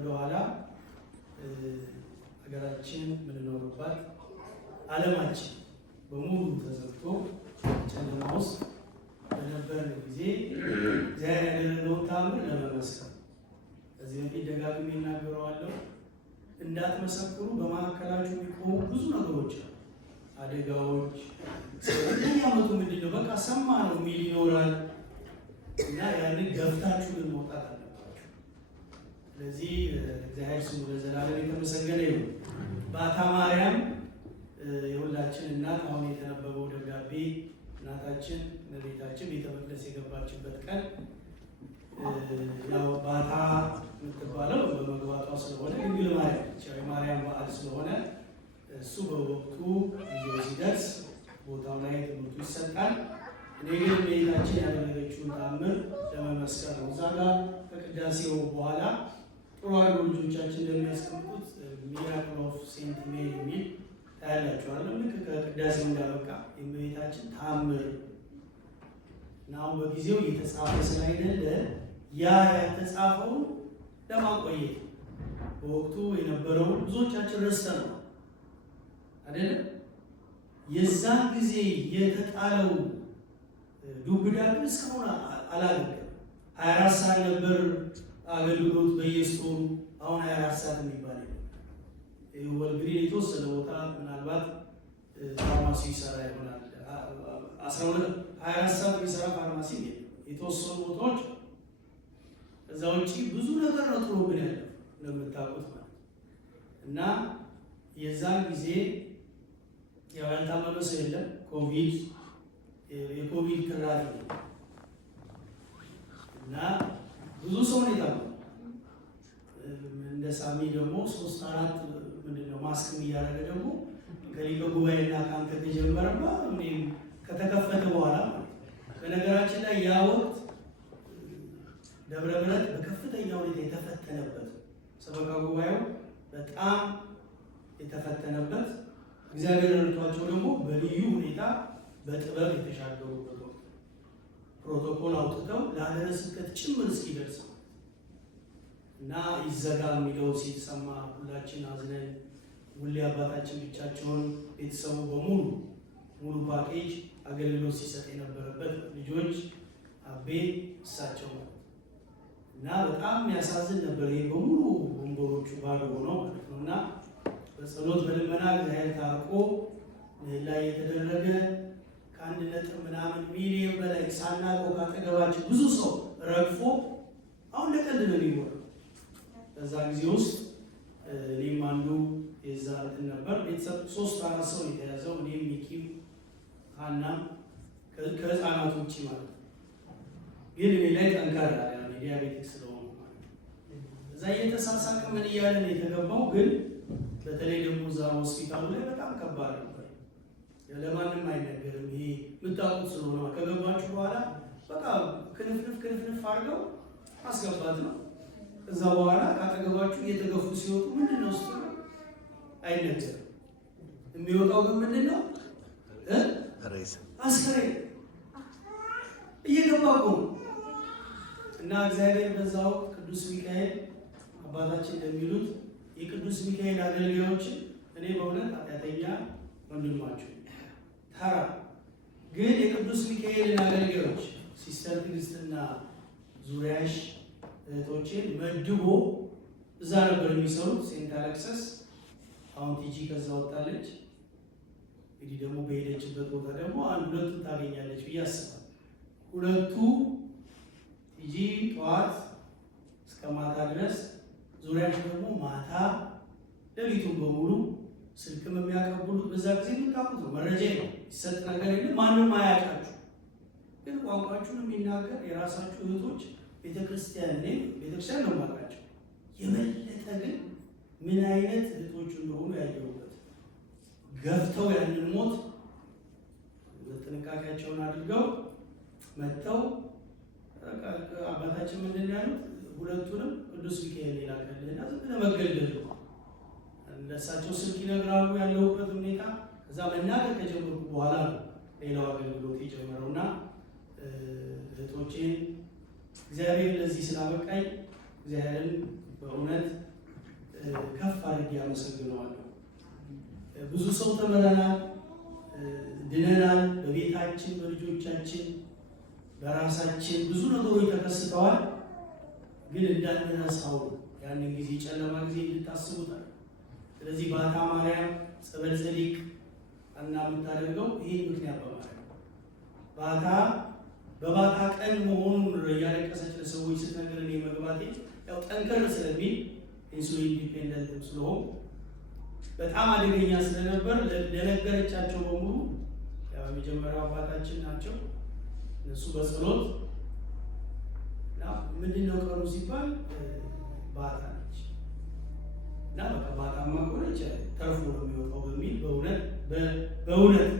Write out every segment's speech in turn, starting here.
ወደኋላ ሀገራችን የምንኖርባት ዓለማችን በሙሉ ተዘግቶ ጨለማ ውስጥ በነበርን ጊዜ እግዚአብሔር ያደረገውን ተአምር ለመመስከር ከዚህ በፊት ደጋግሜ እናገረዋለሁ። እንዳትመሰክሩ በማዕከላችሁ የሚቆሙ ብዙ ነገሮች አሉ፣ አደጋዎች። በየዓመቱ ምንድን ነው በቃ ሰማ ነው የሚል ይኖራል እና ያንን ገፍታችሁ ግን መውጣት አለባችሁ። ስለዚህ እግዚአብሔር ስሙ ለዘላለም የተመሰገነ ይሁን። ባታ ማርያም የሁላችን እናት አሁን የተነበበው ደብዳቤ እናታችን እመቤታችን ቤተ መቅደስ የገባችበት ቀን ያው ባታ የምትባለው በመግባቷ ስለሆነ ድንግል ማርያም የማርያም በዓል ስለሆነ እሱ በወቅቱ ጊዜው ሲደርስ ቦታው ላይ ትምህርቱ ይሰጣል። እኔ ግን እመቤታችን ያደረገችውን ተአምር ለመመስከር ነው። እዛ ጋር ከቅዳሴው በኋላ ጥሩ አድርጎ ልጆቻችን እንደሚያስቀምጡት ሚራክል ኦፍ ሴንት ሜሪ የሚል ታያላችኋል። ልክ ከቅዳሴው እንዳበቃ የእመቤታችን ተአምር እና አሁን በጊዜው የተጻፈ ስላይደለ ያ ያልተጻፈው ለማቆየት በወቅቱ የነበረው ብዙዎቻችን ረስተነው አይደለም። የዛን ጊዜ የተጣለው ዱብዳ ግን እስካሁን አላለቀም። 24 ሰዓት ነበር አገልግሎት በየስቶሩ፣ አሁን 24 ሰዓት የሚባል ወልግሪ የተወሰነ ቦታ ምናልባት ፋርማሲ ይሰራ ይሆናል። 24 ሰዓት የሚሰራ ፋርማሲ የተወሰኑ ቦታዎች፣ እዛ ውጭ ብዙ ነገር ነው ጥሎብን ያለ እንደምታውቁት ማለት እና የዛን ጊዜ ያው ያልታመመ ሰው የለም። ኮቪድ የኮቪድ ክራሪ እና ብዙ ሰው ነው የታመመው። እንደ ሳሚ ደግሞ 3-4 ምንድነው ማስክ እያደረገ ደግሞ ከሊቀ ጉባኤና ከአንተ ተጀመረባ እኔም ከተከፈተ በኋላ በነገራችን ላይ ያ ወቅት ደብረ ምሕረት በከፍተኛ ሁኔታ የተፈተነበት ሰበካ ጉባኤው በጣም የተፈተነበት እግዚአብሔር ረድቷቸው ደግሞ በልዩ ሁኔታ በጥበብ የተሻገሩበት ወቅት ፕሮቶኮል አውጥተው ለሀገረ ስብከት ጭምር እስኪደርስ እና ይዘጋ የሚለው ሲሰማ ሁላችን አዝነን ሁሌ አባታችን ብቻቸውን ቤተሰቡ በሙሉ ሙሉ ፓኬጅ አገልግሎት ሲሰጥ የነበረበት ልጆች አቤ እሳቸው እና በጣም የሚያሳዝን ነበር። ይሄ በሙሉ ወንበሮቹ ባዶ ሆነው ማለት ነው እና በጸሎት በልመና እግዚአብሔር ታርቆ ላይ የተደረገ ከ1.ምናምን ሚሊዮን በላይ ሳናውቀው ካጠገባችን ብዙ ሰው ረግፎ አሁን ለቀልድ ነው የሚሆነው። በዛ ጊዜ ውስጥ እኔም አንዱ የዛ እንትን ነበር። ቤተሰብ 3-4 ሰው የተያዘው እኔም ሚኪም ሀናም ከህፃናት ውጭ ማለት ነው። ግን እኔ ላይ ጠንካራ ያለ ዲያቤቲክ ስለሆነ ማለት ነው። እዛ እየተሳሳቀ ምን እያለ ነው የተገባው። ግን በተለይ ደግሞ እዛ ሆስፒታሉ ላይ በጣም ከባድ ነበር። ለማንም አይነገርም። ይሄ የምታውቁት ስለሆነ ከገባችሁ በኋላ በቃ ክንፍንፍ አድርገው ማስገባት ነው። እዛ በኋላ ካጠገባችሁ እየተገፉ ሲወጡ ምንድን ነው ስትሉ አይነገርም። የሚወጣው ግን ምንድን ነው? አስከሬን እየገባ እኮ ነው። እና እግዚአብሔር በዛ ወቅት ቅዱስ ሚካኤል አባታችን እንደሚሉት የቅዱስ ሚካኤል አገልጋዮችን እኔ በእውነት ኃጢአተኛ ወንድማችሁ ተራ ግን የቅዱስ ሚካኤልን አገልጋዮች ሲስተር ክርስትና ዙሪያሽ እህቶችን መድቦ እዛ ነበር የሚሰሩት ሴንት አሌክሰስ። አሁን ቲጂ ከዛ ወጣለች። እንግዲህ ደግሞ በሄደችበት ቦታ ደግሞ አንድ ሁለቱ ታገኛለች ብዬ አስባለሁ። ሁለቱ ቲጂ ጠዋት እስከ ማታ ድረስ፣ ዙሪያሽ ደግሞ ማታ ሌሊቱን በሙሉ ስልክም የሚያቀብሉት በዛ ጊዜ የምታውቁት ነው። መረጃ ነው ይሰጥ ነገር የለም። ማንም አያውቃችሁ። ግን ቋንቋችሁን የሚናገር የራሳችሁ እህቶች ቤተክርስቲያን ቤተክርስቲያን ነው ማውቃቸው። የበለጠ ግን ምን አይነት እህቶች እንደሆኑ ያየሁበት ገፍተው ያንን ሞት ጥንቃቄያቸውን አድርገው መጥተው አባታችን ምንድን ነው ያሉት? ሁለቱንም ቅዱስ ሚካኤል ይላከልና ዝም ብለህ መገልገል ነው። ለእሳቸው ስልክ ይነግራሉ ያለሁበት ሁኔታ። ከዛ መናገር ከጀመርኩ በኋላ ነው ሌላው አገልግሎት የጀመረውና እህቶቼን እግዚአብሔር ለዚህ ስላበቃኝ እግዚአብሔርን በእውነት ከፍ አድርጌ አመሰግነዋለሁ። ብዙ ሰው ተምረናል፣ ድነናል። በቤታችን፣ በልጆቻችን፣ በራሳችን ብዙ ነገሮች ተከስተዋል። ግን እንዳንረሳው ያንን ጊዜ ጨለማ ጊዜ እንድታስቡታል። ስለዚህ ባታ ማርያም ጸበል ጸዲቅ እና የምታደርገው ይህን ምክንያት በማድረግ ባታ በባታ ቀን መሆኑን እያለቀሰች ለሰዎች ስትነግር እኔ መግባቴ ያው ጠንከር ስለሚል ኢንሱሊን ዲፔንደንት ስለሆን በጣም አደገኛ ስለነበር ለነገረቻቸው በሙሉ ያው የመጀመሪያው አባታችን ናቸው። እነሱ በጸሎት ምንድነው ቀሩ ሲባል ባታ ነች እና በቃ ባታማ ከሆነች ተርፎ ነው የሚወጣው በሚል በእውነት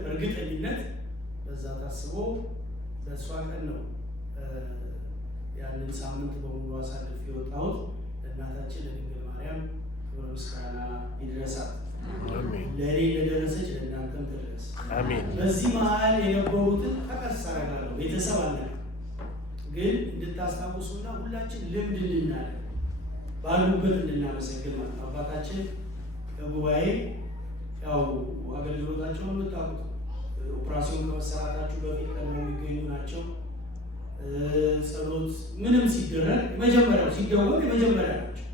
በእርግጠኝነት በዛ ታስቦ በእሷ ቀን ነው ያንን ሳምንት በሙሉ አሳልፍ የወጣሁት። ለእናታችን ለድንግል ማርያም ክብር ምስጋና ይድረሳል። ለእኔ እንደደረሰች ለእናንተም ትድረስ። በዚህ መሀል የነበሩትን ጠቀስ አደርጋለሁ። ቤተሰብ አለ ግን እንድታስታውሱና ሁላችን ልምድ እንድናደርግ ባሉበት እንድናመሰግን ማለት ነው። አባታችን ከጉባኤ ያው አገልግሎታቸውን የምታውቁት ኦፕራሲዮን ከመሰራታችሁ በፊት ቀድሞ የሚገኙ ናቸው። ጸሎት ምንም ሲደረግ የመጀመሪያው ሲደወል የመጀመሪያ ናቸው።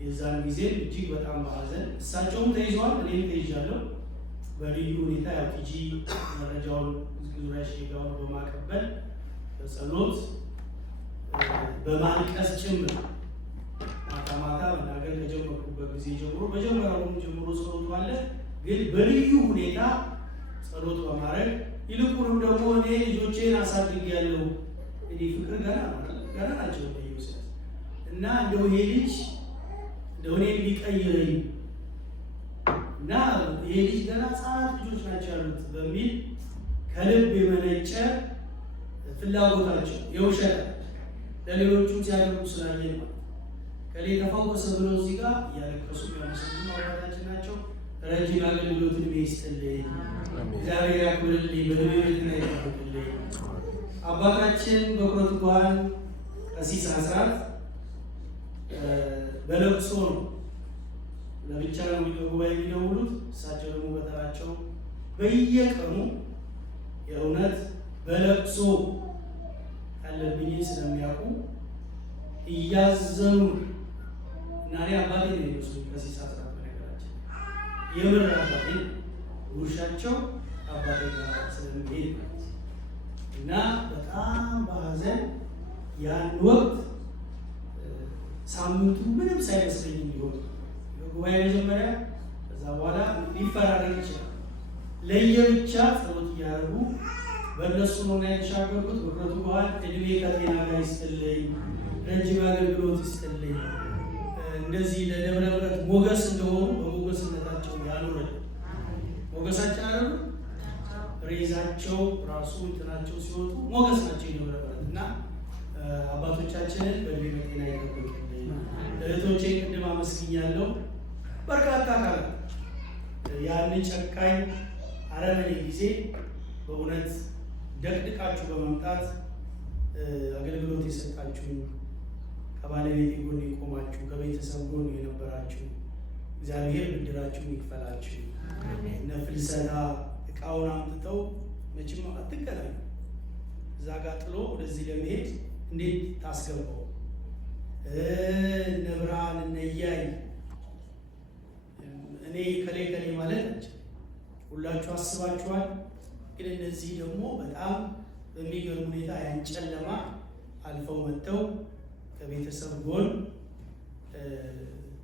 የዛን ጊዜ እጅግ በጣም በሀዘን እሳቸውም ተይዘዋል፣ እኔም ተይዣለሁ። በልዩ ሁኔታ ያው ቲጂ መረጃውን ዙሪያ ሼጋውን በማቀበል በጸሎት በማልቀስ ጭምር ማታ ማታ መናገር ከጀመርኩበት ጊዜ ጀምሮ መጀመሪያውኑ ጀምሮ ጸሎቱ አለ። ግን በልዩ ሁኔታ ጸሎት በማድረግ ይልቁንም ደግሞ እኔ ልጆቼን አሳድጌያለሁ። እንግዲህ ፍቅር ገና ናቸው በየውሰት እና እንደው ይሄ ልጅ እንደው እኔ ቢቀይረኝ እና ይሄ ልጅ ገና ህጻናት ልጆች ናቸው ያሉት በሚል ከልብ የመነጨ ፍላጎታቸው የውሸት ለሌሎቹም ሲያደርጉ ስላየን ነው። ከሌ ተፈወሰ ብለው እዚህ ጋር እያለቀሱ ያመሰግኑ አባታችን ናቸው። ረጅም አገልግሎት ዕድሜ ይስጥልኝ፣ እግዚአብሔር ያክብርልኝ፣ በዕድሜ ቤትና ይጠብቅልኝ። አባታችን በኩረት ጓን ቀሲስ አስራት በለቅሶ ነው ለብቻ ነው ጉባኤ የሚደውሉት። እሳቸው ደግሞ በተራቸው በየቀኑ የእውነት በለቅሶ ያለብኝ ስለሚያውቁ እያዘኑ እና እኔ አባቴ ነው የሚመስሉ ቀሲስ አስራት በነገራችን የምር አባቴ ጉርሻቸው አባቴ ጋር ስለሚሄድ እና በጣም በሀዘን ያን ወቅት ሳምንቱ ምንም ሳይመስለኝ እንዲሆን ጉባኤ መጀመሪያ ከዛ በኋላ ሊፈራረቅ ይችላል። ለየብቻ ጸሎት እያደረጉ በእነሱ ነው የተሻገርኩት። በኩረቱ በኋላ እድሜ ከጤና ጋር ይስጥልኝ፣ ረጅም አገልግሎት ይስጥልኝ። እንደዚህ ለደብረ ምሕረት ሞገስ እንደሆኑ በሞገስነታቸው ያኑረን። ሞገሳቸው አለ ሬዛቸው ራሱ እንትናቸው ሲወጡ ሞገስ ናቸው የደብረ ምሕረት እና አባቶቻችንን በእድሜ በጤና ይጠብቅልኝ። እህቶቼ ቅድም አመስግኛለሁ። በርካታ አካላት ያንን ጨካኝ አረመኔ ጊዜ በእውነት ደቅድቃችሁ በመምጣት አገልግሎት የሰጣችሁ፣ ከባለቤት ጎን የቆማችሁ፣ ከቤተሰብ ጎን የነበራችሁ እግዚአብሔር ብድራችሁን ይክፈላችሁ። እነ ፍልሰታ እቃውን አምጥተው መቼም አትገናኙ እዛ ጋር ጥሎ ወደዚህ ለመሄድ እንዴት ታስገባው? እነ ብርሃን እነ እያይ እኔ ከሌ ማለት ናቸው። ሁላችሁ አስባችኋል። ግን እነዚህ ደግሞ በጣም በሚገርም ሁኔታ ያን ጨለማ አልፈው መጥተው ከቤተሰብ ጎን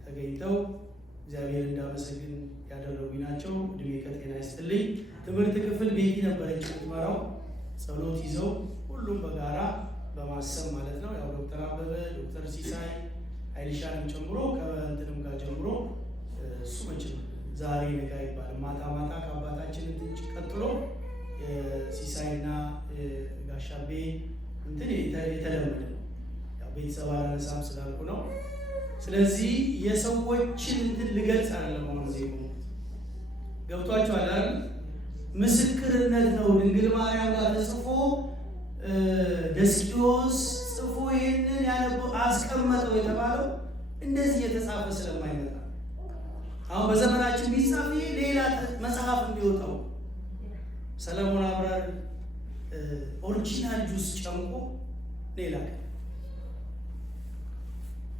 ተገኝተው እግዚአብሔር እንዳመሰግን ያደረጉኝ ናቸው። እድሜ ከጤና ይስጥልኝ። ትምህርት ክፍል ቤቲ ነበረች የምትመራው። ጸሎት ይዘው ሁሉም በጋራ በማሰብ ማለት ነው። ያው ዶክተር አበበ፣ ዶክተር ሲሳይ ኃይልሻንም ጨምሮ ከእንትንም ጋር ጀምሮ እሱ መቼም ዛሬ ነገ አይባልም። ማታ ማታ ከአባታችን እንትን ቀጥሎ ሲሳይና ጋሻቤ እንትን የተለመደ ነው። ያው ቤተሰብ አላነሳም ስላልኩ ነው። ስለዚህ የሰዎችን እንትን ልገልጽ አይደለም። አሁን እዚህ ገብቷችኋል አይደል? ምስክርነት ነው። ድንግል ማርያም ጋር ተጽፎ ደስቂዮስ ጽፎ ይህንን ያነበው አስቀመጠው የተባለው እንደዚህ የተጻፈ ስለማይመጣ አሁን በዘመናችን ቢጻፍ ሌላ መጽሐፍ የሚወጣው ሰለሞን አብራር ኦሪጂናል ጁስ ጨምቆ ሌላ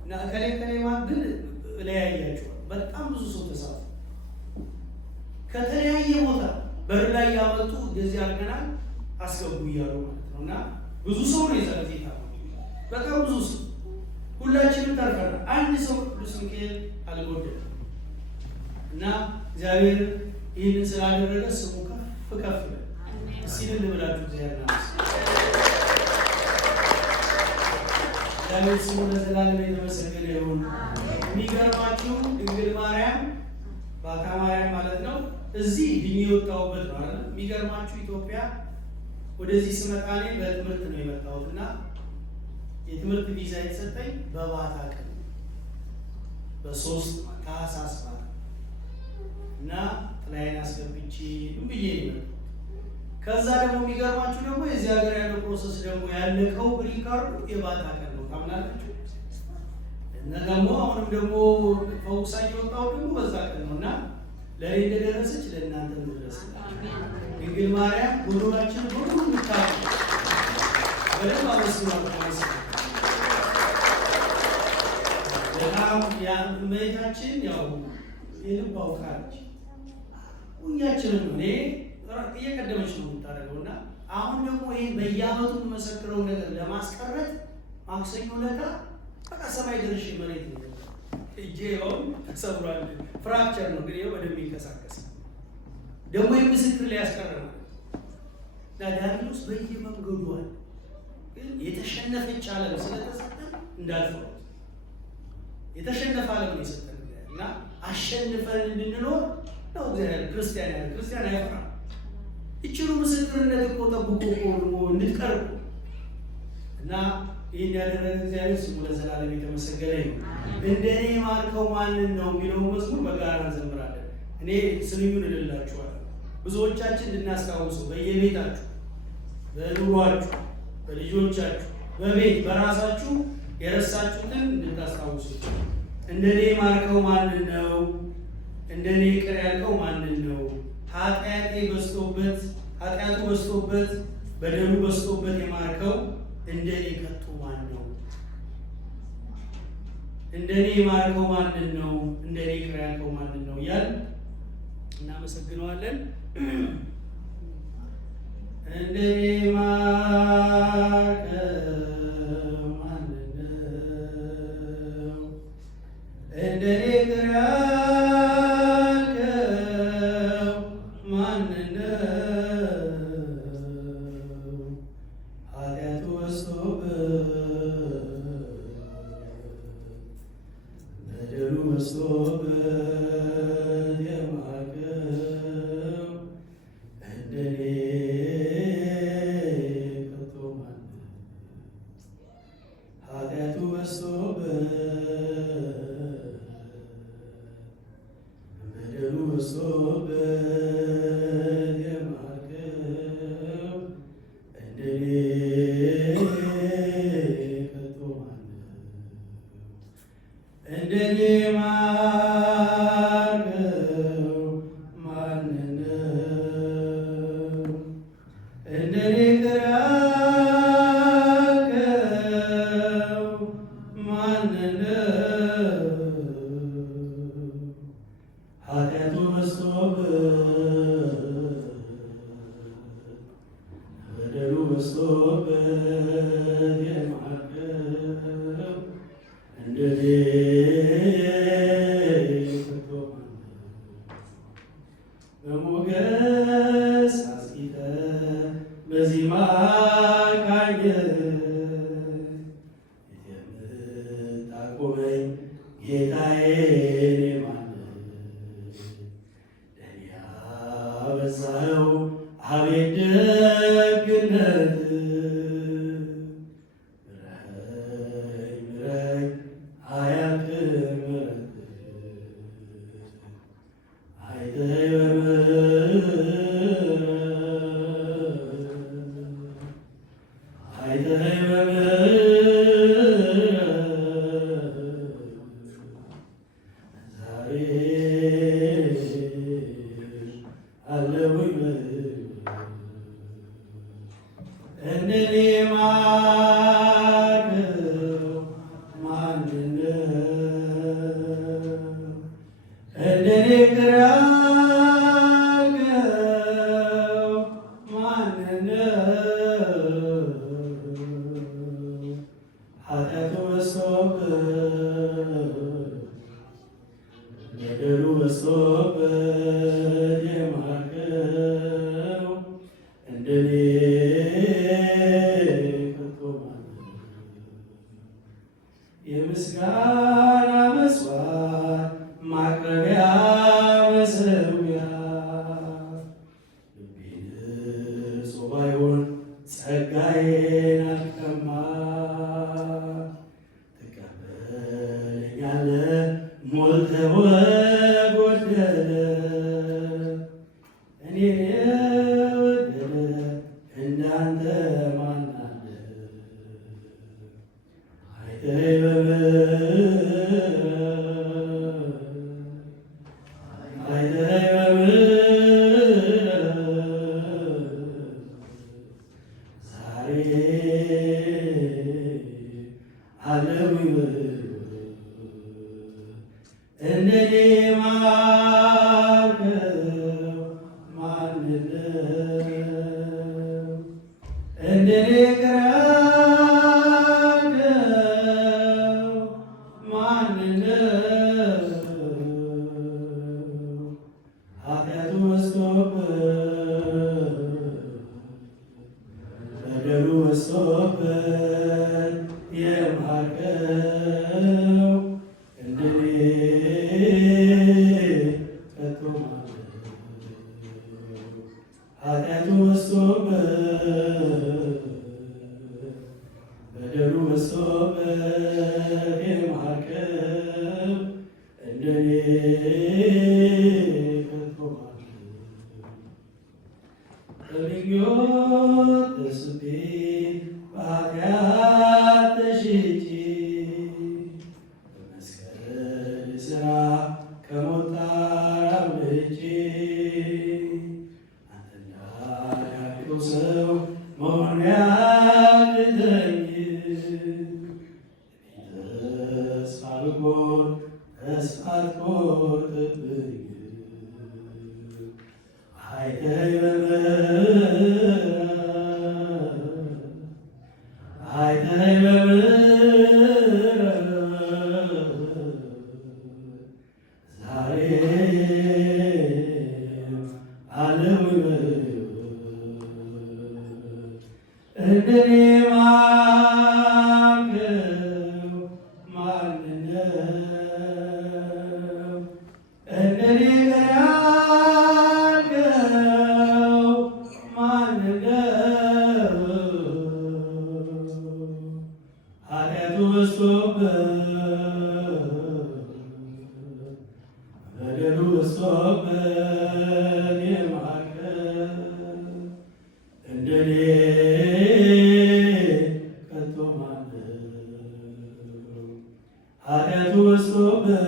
እና ከሌ ግን ለያያቸዋል። በጣም ብዙ ሰው ተሳትፎ ከተለያየ ቦታ በር ላይ ያመጡ እንደዚህ አድርገናል አስገቡ እያሉ ማለት ነው። እና ብዙ ሰው ነው የዛ ጊዜ በጣም ብዙ ሰው ሁላችንም ተርፈናል። አንድ ሰው ቅዱስ ሚካኤል አልጎደለም። እና እግዚአብሔር ይህንን ስላደረገ ስሙ ከፍ ከፍ ይላል። እስኪ ልብላችሁ እግዚአብሔር እግዚአብሔር ስሙ ለዘላለም የተመሰገነ ይሁን። የሚገርማችሁ ድንግል ማርያም ባታ ማርያም ማለት ነው እዚህ ድኜ የወጣሁበት ነው አይደል? የሚገርማችሁ ኢትዮጵያ ወደዚህ ስመጣ እኔ በትምህርት ነው የመጣሁት እና የትምህርት ቪዛ የተሰጠኝ በባታ ቀን በ3 ታህሳስ እና ጥላዬን አስገብቼ ብዬ ነው። ከዛ ደግሞ የሚገርማችሁ ደግሞ የዚህ ሀገር ያለው ፕሮሰስ ደግሞ ያለቀው ሪካርዱ የባታ ቀን ነው ታምናላችሁ? እና ደግሞ አሁንም ደግሞ ፈውሳ እየወጣሁ ደግሞ በዛ ቀን ነው እና ለእኔ እንደደረሰች ለእናንተ ድረስ ድንግል ማርያም ጎዶላችን ሁሉ ምታል በደንብ አመስግኗት። በጣም እመቤታችን ያው የልብ አውቃለች። ሁላችንም እኔ እየቀደመች ነው የምታደርገው እና አሁን ደግሞ ይህን በየዓመቱ የምመሰክረው ነገር ለማስቀረት ማክሰኞ ዕለት በቃ ሰማይ ደርሼ መሬት ነው እጄ ይኸውም ተሰብሯል። ፍራክቸር ነው ግን ይኸው በደንብ ይንቀሳቀስ ደግሞ የምስክር ሊያስቀር ነው። ዳሪዮስ በየመንገዱ አለ። ግን የተሸነፈች ዓለም ስለተሰጠን እንዳልፈው የተሸነፈ ዓለም ነው የሰጠን እና አሸንፈን እንድንኖር ነው እግዚአብሔር ክርስቲያን ያለ ክርስቲያን አይፈራም። እችሉ ምስክርነት እኮ ጠብቆ ቆሞ እንድትቀርቡ እና ይህን ያደረገ እግዚአብሔር ስሙ ለዘላለም የተመሰገነ ይሁን። እንደኔ የማርከው ማንን ነው የሚለው መዝሙር በጋራ እንዘምራለን። እኔ ስንኙን እልላችኋለሁ። ብዙዎቻችን እንድናስታውሰው በየቤታችሁ፣ በኑሯችሁ፣ በልጆቻችሁ፣ በቤት በራሳችሁ የረሳችሁትን እንድታስታውሱ። እንደኔ የማርከው ማንን ነው? እንደኔ ይቅር ያልከው ማንን ነው? ኃጢአቱ በዝቶበት በደሉ በዝቶበት የማርከው እንደኔ ከቶ ማን ነው? እንደኔ የማርከው ማንን ነው? እንደኔ ይቅር ያልከው ማንን ነው? እያል እናመሰግነዋለን። እንደኔ የማርከው ማንን ነው? እንደኔ ይቅር ያልከው ማንን ነው? ኃጢአቱ በዝቶበት በደሉ በዝቶበት የማርከው እንደኔ ከቶ ማን ነው? ኃጢአቱ በዝቶበት በደሉ በዝቶበት የማርከው እንደኔ ከቶ ማን ነው? እንደኔ የማርከው ማንን ነው? እንደኔ ይቅር ያልከው ማንን ነው? ኃጢአቱ በዝቶበት በደሉ በዝቶበት የማርከው እንደኔ ከቶ ማን ነው? በሞገስ አስጊጠህ በዜማ ቃኘህ የምታቆመኝ ጌታዬ እኔ ማን ነኝ? ለእኔ ያበዛኸው አቤት ደግነትህ ምረኝ አያልቅም ምሕረትህ አይተኸኝ በምሕረት እንደኔ ቅር ያልከው ማንነው? ኃጢአቱ በዝቶበት በደሉ በዝቶበት የማርከው እንደኔ ከቶ ማነው? የምስጋና መስዋዕት ማቅረቢያ መሠዊያ ልቤ ንጹሕ ባይሆን ጸጋዬን አልቀማ ትቀበለኛለህ ሞልተህ ወጎደለ እኔን የወደደ እንዳንተ ማን አለ? አይተኸኝ እንደኔ ማርከው ማንነው? እንደኔ ቅር ያልከው ማንነው? ኃጢአቱ በዝቶበት በደሉ በዝቶበት የማርከው እንደኔ ከቶ ማነው? ኃጢአቱ በዝቶበት በደሉ በዝቶበት የማርከው እንደኔ ከቶ ማነው? በምኞት ተስቤ በኃጢአት ተሽጬ በመስቀል ሥራ ከሞት ጣር አምልጬ አንተ እንዳልከው ሰው መሆን ቢያቅተኝ ተስፋ ብቆርጥ ተስፋ አትቆርጥብኝ አይተኸኝ እንደኔ ማርከው ማንነው? እንደኔ ቅር ያልከው ማንነው? ኃጢአቱ በዝቶበት በደሉ በዝቶበት የማርከው እንደኔ ከቶ ማነው? ኃጢአቱ በዝቶበት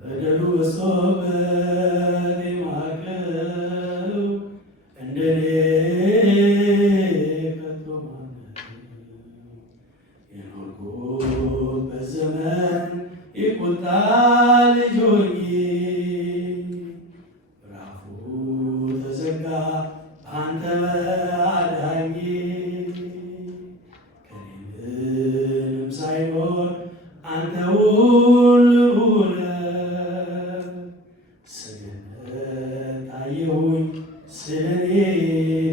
በደሉ በዝቶበት የማርከው እንደኔ ከቶ ማነው? የኖርኩበት ዘመን የቁጣ ልጅ ሆኜ ምዕራፉ ተዘጋ አንተ አዳኜ ከኔ ምንም ሳይኖር አንተ ሁሉን ሆነህ ስገነት ታየሁኝ ስለኔ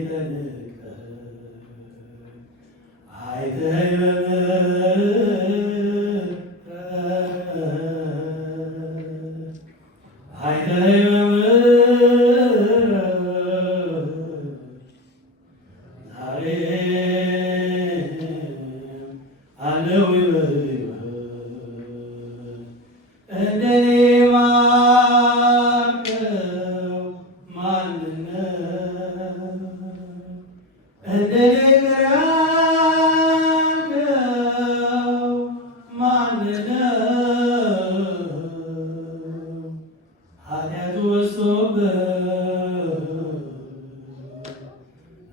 ተንቀህ አይተኸኝ እንደኔ ማርከው ማንነው? እንደኔ ቅር ያልከው ማንነው? ኃጢአቱ በዝቶበት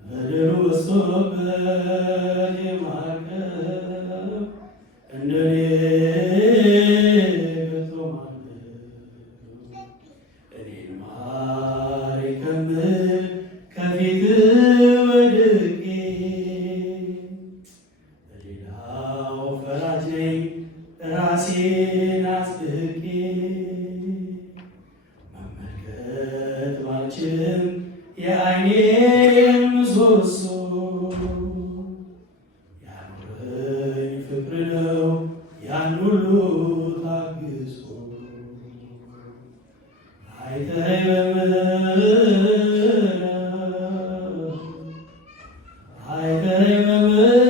በደሉ በዝቶበት የማርከው እንደኔ ራሴን አጽድቄ መመልከት ባልችልም የዓይኔን ምሰሶ ያኖረኝ ፍቅር ነው ያን ሁሉ ታግሶ አይተኸኝ በምሕረት አይተኸኝ በምሕረት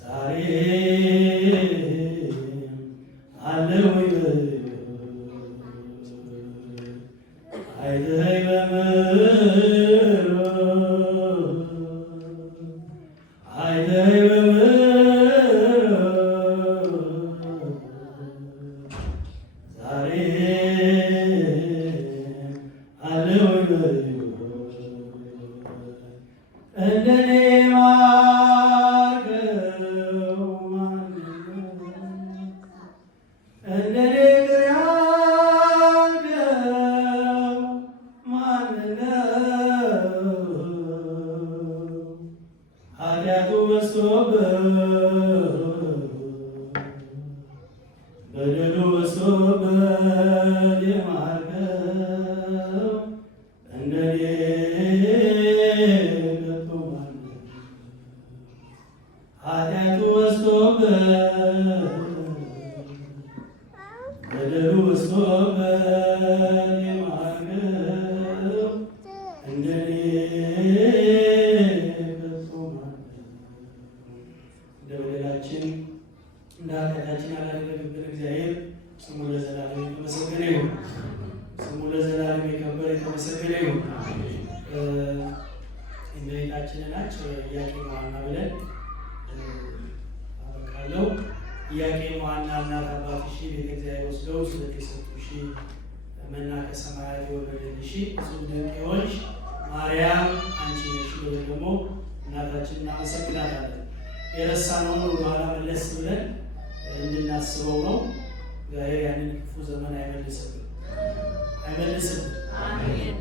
ዛሬም አለሁኝ አይተኸኝ በምሕረት አይተኸኝ በምሕረት ዛሬም አለሁኝ እንደኔ ማርከው ማነው እንደኔ ቅር ያልከው ማነው ኃጢአቱ በዝቶበት በደሉ በዝቶበት የማርከው እንደኔ ከቶ ማነው ኃጢአቱ በዝቶበት በደሉ በዝቶበት የማርከው እንደኔ ከቶ ማነው እንደ በደላችን እንደ ኃጢአታችን ያላደረገብን እግዚአብሔር ስሙ ለዘላለም የተመሰገነ ይሁን። ስሙ ለዘላለም የከበረ የተመሰገነ ይሁን። እመቤታችንን ኢያቄም ሐና ብለን አበቃለሁ። ኢያቄም ሐና እናት አባትሽ ቤተ እግዚአብሔር ወስደው ስለት የሰጡሽ መና ከሰማያት የወረደልሽ እጹብ ድንቅ የሆንሽ ማርያም አንቺ ነሽ ብለን ደግሞ እናታችን እናመሰግናታለን። የረሳነውን ወደኋላ መለስ ብለን እንድናስበው ነው። እግዚአብሔር ያንን ክፉ ዘመን አይመልስብን አይመልስብን። አሜን።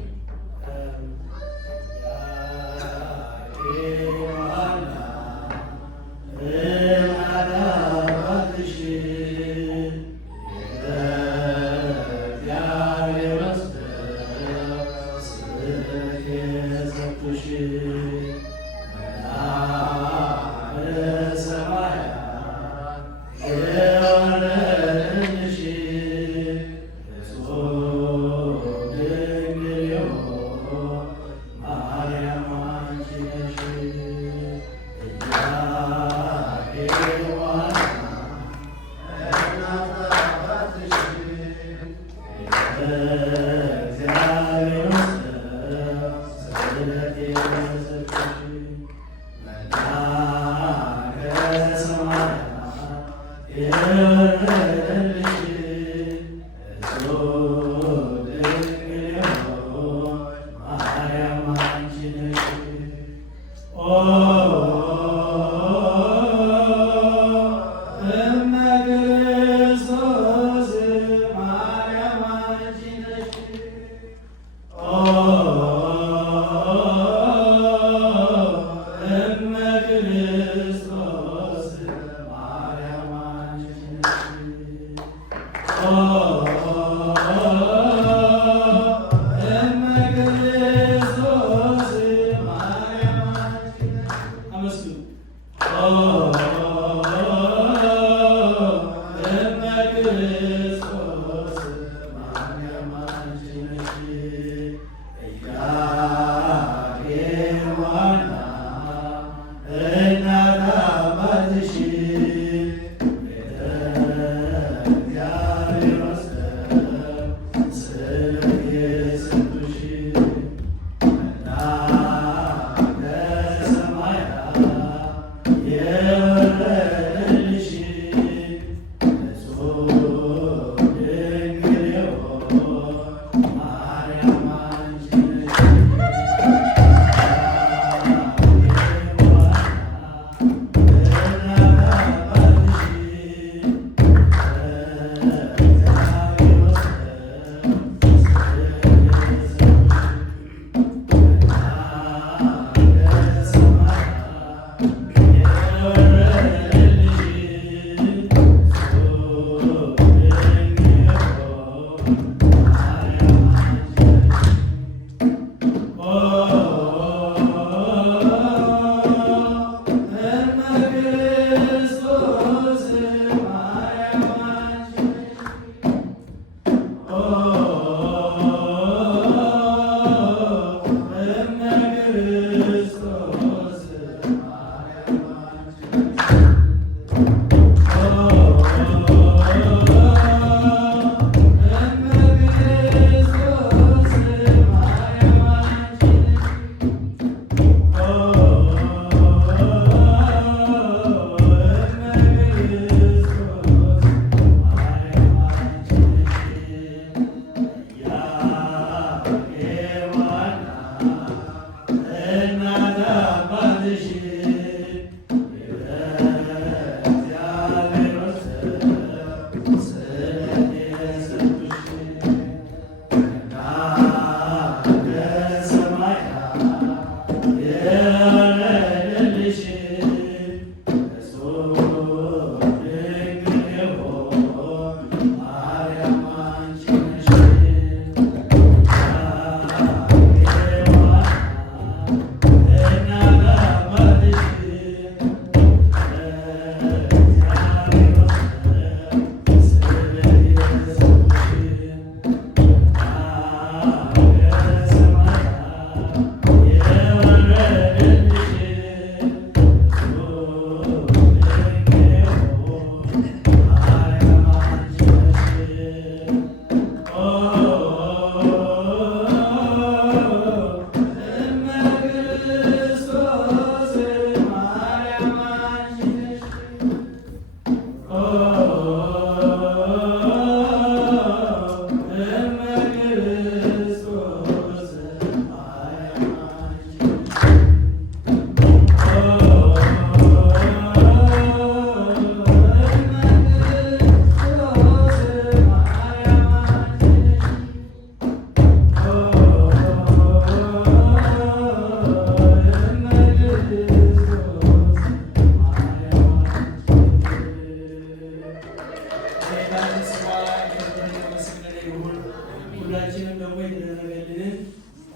ሁላችንም ደግሞ የተደረገልንን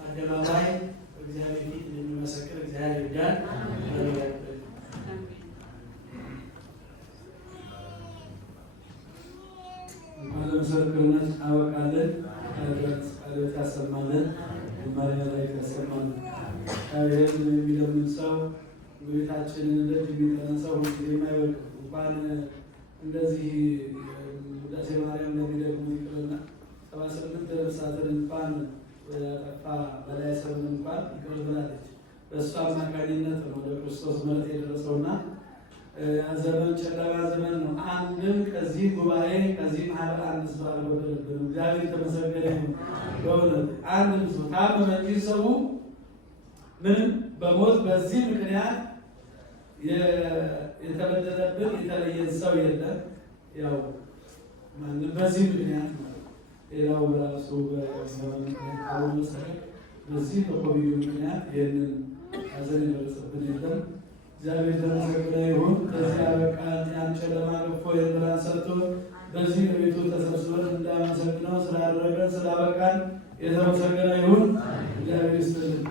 አደባባይ በእግዚአብሔር ፊት እንድንመሰክር እግዚአብሔር ይርዳን። ለምስክርነት አበቃለን። ቃልበት ያሰማለን። መማሪያ ላይ ያሰማለን። እግዚአብሔር የሚለምን ሰው ቤታችንን ደጅ የሚጠና ሰው ሁልጊዜ የማይወድቅ እንኳን እንደዚህ ውዳሴ ማርያም ለሚደግሙ ይቅርና 78 ነፍሳትን እንኳን ያጠፋ በላይ ሰውን እንኳን ይቅር ብላለች። በእሱ አማካኝነት ነው ወደ ክርስቶስ ምሕረት የደረሰውና ዘመን ጨለማ ዘመን ነው። አንድም ከዚህ ጉባኤ ከዚህ ማህበር አንድ ሰው አልጎደለብንም። እግዚአብሔር የተመሰገነ ይሁን። በእውነት አንድም ሰው ታመመ እንጂ ሰው ምንም በሞት በዚህ ምክንያት የተበደለብን የተለየን ሰው የለም። ያው ማንም በዚህ ምክንያት ሌላው በራሱ በመሰረት በዚህ በኮቪድ ምክንያት ይህንን ሐዘን የደረሰብን የለም። እግዚአብሔር የተመሰገነ ይሁን። በዚህ አበቃን። ያን ጨለማ ገፎ የብርሃን ሰጥቶ በዚህ በቤቱ ተሰብስበን እንዳመሰግነው ስላደረገን ስላበቃን የተመሰገነ ይሁን። እግዚአብሔር ይስጥልን።